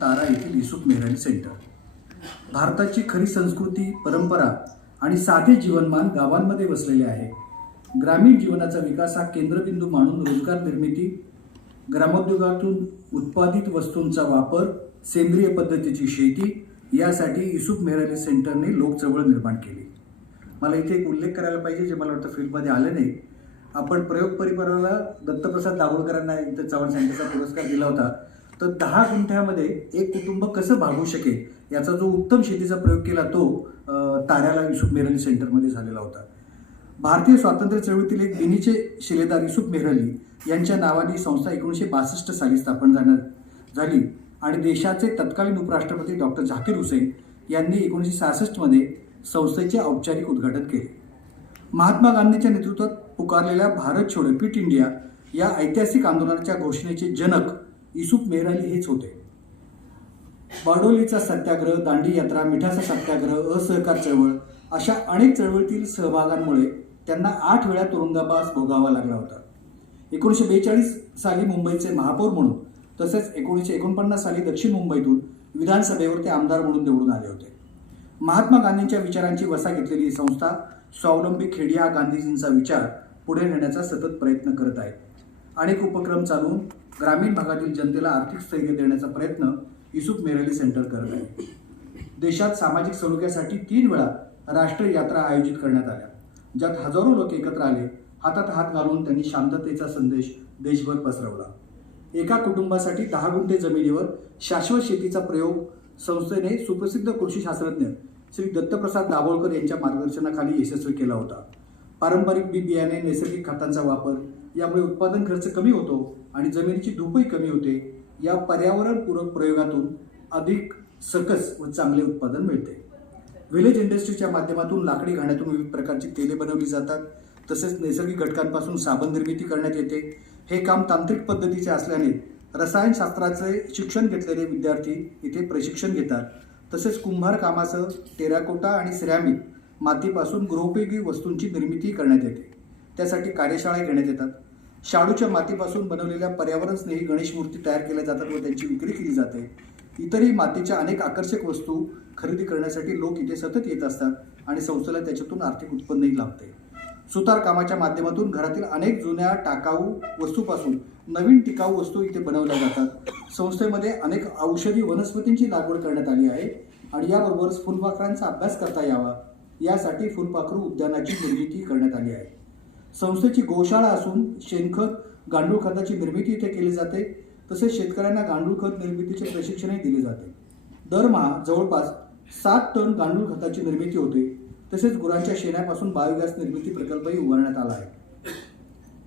तारा येथील युसुफ मेहराली सेंटर. भारताची खरी संस्कृती परंपरा आणि साधे जीवनमान गावांमध्ये वसलेले आहे. ग्रामीण जीवनाचा विकास हा केंद्रबिंदू मानून रोजगार निर्मिती ग्रामोद्योगातून उत्पादित वस्तूंचा वापर सेंद्रिय पद्धतीची शेती यासाठी युसुफ मेहराली सेंटरने लोकचळवळ निर्माण केली. मला इथे एक उल्लेख करायला पाहिजे जे मला वाटतं फील्डमध्ये आलं नाही. आपण प्रयोग परिवाराला दत्तप्रसाद दाभोळकरांना इथं चव्हाण सेंटरचा पुरस्कार दिला होता. तर दहा गुंठ्यामध्ये एक कुटुंब कसं भागू शकेल? याचा जो उत्तम शेतीचा प्रयोग केला तो ताऱ्याला युसुफ मेहरली सेंटरमध्ये झालेला होता. भारतीय स्वातंत्र्य चळवळीतील एक गिनीचे शिलेदार युसुफ मेहरली यांच्या नावाने ही संस्था एकोणीसशे बासष्ट साली स्थापन झाण्यात झाली. आणि देशाचे तत्कालीन उपराष्ट्रपती डॉक्टर झाकीर हुसेन यांनी एकोणीसशे सहासष्टमध्ये संस्थेचे औपचारिक उद्घाटन केले. महात्मा गांधींच्या नेतृत्वात पुकारलेल्या भारत छोडो क्विट इंडिया या ऐतिहासिक आंदोलनाच्या घोषणेचे जनक युसुफ मेहराली हेच होते. बारडोलीचा सत्याग्रह दांडी यात्रा मिठाचा सत्याग्रह असहकार चळवळ अशा अनेक चळवळीतील सहभागांमुळे त्यांना आठ वेळा तुरुंगाबास भोगावा लागला होता. एकोणीसशे बेचाळीस साली मुंबईचे महापौर म्हणून तसेच एकोणीसशे एकोणपन्नास साली दक्षिण मुंबईतून विधानसभेवर ते आमदार म्हणून निवडून आले होते. महात्मा गांधींच्या विचारांची वसा घेतलेली ही संस्था स्वावलंबी खेडिया गांधीजींचा विचार पुढे नेण्याचा सतत प्रयत्न करत आहे. अनेक उपक्रम चालवून ग्रामीण भागातील जनतेला आर्थिक स्थैर्य देण्याचा प्रयत्न युसुफ मेरेली सेंटर करत आहे. देशात सामाजिक सलोख्यासाठी तीन वेळा राष्ट्रीय यात्रा आयोजित करण्यात आल्या. ज्यात हजारो लोक एकत्र आले हातात हात घालून त्यांनी शांततेचा संदेश देशभर पसरवला. एका कुटुंबासाठी दहा गुंठे जमिनीवर शाश्वत शेतीचा प्रयोग संस्थेने सुप्रसिद्ध कृषी शास्त्रज्ञ श्री दत्तप्रसाद दाभोळकर यांच्या मार्गदर्शनाखाली यशस्वी केला होता. पारंपरिक बी बियाणे नैसर्गिक खतांचा वापर यामुळे उत्पादन खर्च कमी होतो आणि जमिनीची धूपही कमी होते. या पर्यावरणपूरक प्रयोगातून अधिक सकस व चांगले उत्पादन मिळते. व्हिलेज इंडस्ट्रीच्या माध्यमातून लाकडी घाण्यातून विविध प्रकारची तेले बनवली जातात. तसेच नैसर्गिक घटकांपासून साबण निर्मिती करण्यात येते. हे काम तांत्रिक पद्धतीचे असल्याने रसायनशास्त्राचे शिक्षण घेतलेले विद्यार्थी इथे प्रशिक्षण घेतात. तसेच कुंभार कामासह टेराकोटा आणि सिरॅमिक मातीपासून गृहोपयोगी वस्तूंची निर्मिती करण्यात येते. त्यासाठी कार्यशाळा घेण्यात येतात. शाडूच्या मातीपासून बनवलेल्या पर्यावरणस्नेही गणेश मूर्ती तयार केल्या जातात व त्यांची विक्री केली जाते. इतरही मातीच्या अनेक आकर्षक वस्तू खरेदी करण्यासाठी लोक इथे सतत येत असतात आणि संस्थेला त्याच्यातून आर्थिक उत्पन्नही लाभते. सुतार कामाच्या माध्यमातून घरातील अनेक जुन्या टाकाऊ वस्तूपासून नवीन टिकाऊ वस्तू इथे बनवल्या जातात. संस्थेमध्ये अनेक औषधी वनस्पतींची लागवड करण्यात आली आहे आणि याबरोबरच फुलपाखरांचा अभ्यास करता यावा. यासाठी फुलपाखरू उद्यानाची निर्मिती करण्यात आली आहे. संस्थेची गोशाळा असून शेणखत गांडूळ खताची निर्मिती इथे केली जाते. तसेच शेतकऱ्यांना गांडूळ खत निर्मितीचे प्रशिक्षणही दिले जाते. दरमहा जवळपास सात टन गांडूळ खताची निर्मिती होते. तसेच गुरांच्या शेणापासून बायोगॅस निर्मिती प्रकल्पही उभारण्यात आला आहे.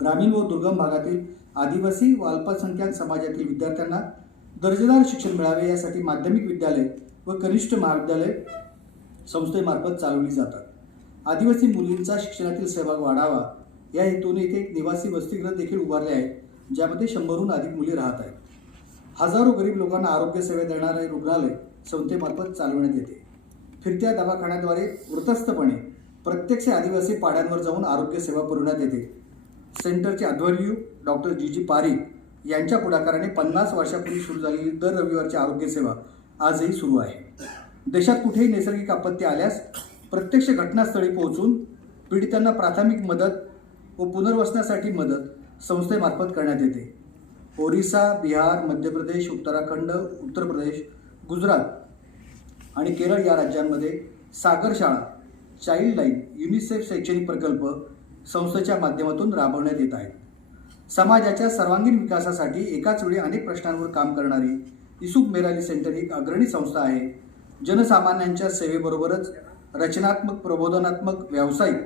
ग्रामीण व दुर्गम भागातील आदिवासी व अल्पसंख्याक समाजातील विद्यार्थ्यांना दर्जेदार शिक्षण मिळावे यासाठी माध्यमिक विद्यालय व कनिष्ठ महाविद्यालय संस्थेमार्फत चालवली जातात. आदिवासी मुलींचा शिक्षणातील सहभाग वाढावा या हेतूने इथे एक निवासी वसतिगृह देखील उभारले आहे ज्यामध्ये शंभरहून अधिक मुली राहत आहेत. हजारो गरीब लोकांना आरोग्य सेवा देणारे रुग्णालय संस्थेमार्फत चालवण्यात येते. फिरत्या दवाखान्याद्वारे वृतस्थपणे प्रत्यक्ष आदिवासी पाड्यांवर जाऊन आरोग्य सेवा पुरवण्यात येते. सेंटरचे अध्वर्यू डॉक्टर जी जी पारिक यांच्या पुढाकाराने पन्नास वर्षापूर्वी सुरू झालेली दर रविवारची आरोग्य सेवा आजही सुरू आहे. देशात कुठेही नैसर्गिक आपत्ती आल्यास प्रत्यक्ष घटनास्थळी पोहोचून पीडितांना प्राथमिक मदत व पुनर्वसनासाठी मदत संस्थेमार्फत करण्यात येते. ओरिसा बिहार मध्य प्रदेश उत्तराखंड उत्तर प्रदेश गुजरात आणि केरळ या राज्यांमध्ये सागर शाळा चाइल्ड लाईन युनिसेफ शैक्षणिक प्रकल्प संस्थेच्या माध्यमातून राबवण्यात येत आहेत. समाजाच्या सर्वांगीण विकासासाठी एकाच वेळी अनेक प्रश्नांवर काम करणारी इसुक मेराली सेंटर ही अग्रणी संस्था आहे. जनसामान्यांच्या सेवेबरोबरच रचनात्मक प्रबोधनात्मक व्यावसायिक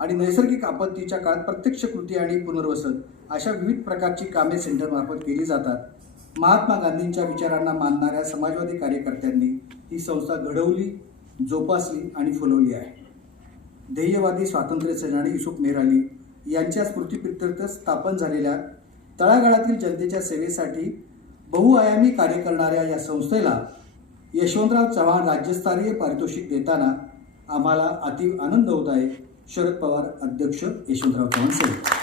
आणि नैसर्गिक आपत्तीच्या काळात प्रत्यक्ष कृती आणि पुनर्वसन अशा विविध प्रकारची कामे सेंटरमार्फत केली जातात. महात्मा गांधींच्या विचारांना मानणाऱ्या समाजवादी कार्यकर्त्यांनी ही संस्था घडवली जोपासली आणि फुलवली आहे. ध्येयवादी स्वातंत्र्य सेनानी युसुफ मेहराली यांच्या स्मृतीप्रित्यर्थ स्थापन झालेल्या तळागाळातील जनतेच्या सेवेसाठी बहुआयामी कार्य करणाऱ्या या संस्थेला यशवंतराव चव्हाण राज्यस्तरीय पारितोषिक देताना आम्हाला अति आनंद होत आहे. शरद पवार अध्यक्ष यशवंतराव चव्हाण साहेब